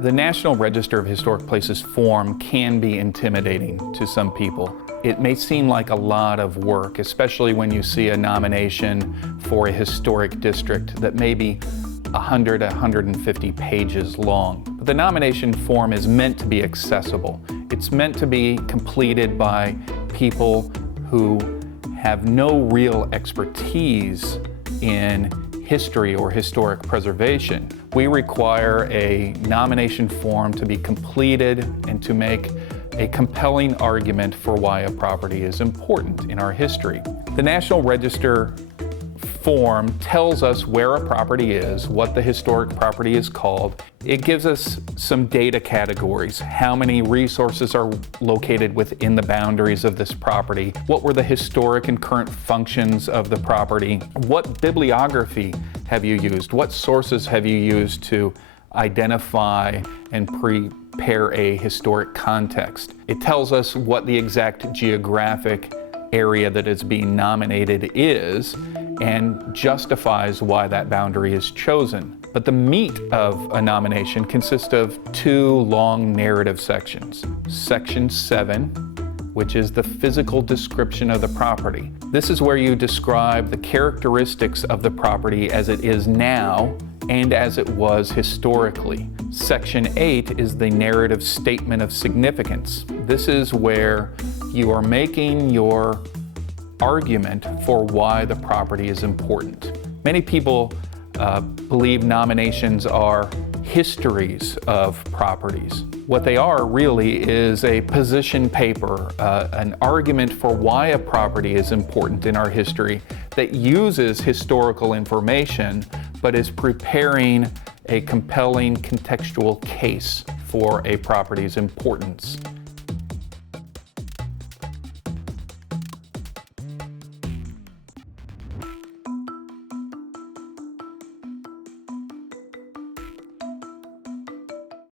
The National Register of Historic Places form can be intimidating to some people. It may seem like a lot of work, especially when you see a nomination for a historic district that may be 100 to 150 pages long. But the nomination form is meant to be accessible. It's meant to be completed by people who have no real expertise in history or historic preservation. We require a nomination form to be completed and to make a compelling argument for why a property is important in our history. The National Register form tells us where a property is, what the historic property is called. It gives us some data categories. How many resources are located within the boundaries of this property? What were the historic and current functions of the property? What bibliography have you used? What sources have you used to identify and prepare a historic context? It tells us what the exact geographic area that is being nominated is and justifies why that boundary is chosen. But the meat of a nomination consists of two long narrative sections. Section 7, which is the physical description of the property. This is where you describe the characteristics of the property as it is now and as it was historically. Section 8 is the narrative statement of significance. This is where you are making your argument for why the property is important. Many people believe nominations are histories of properties. What they are really is a position paper, an argument for why a property is important in our history that uses historical information but is preparing a compelling contextual case for a property's importance.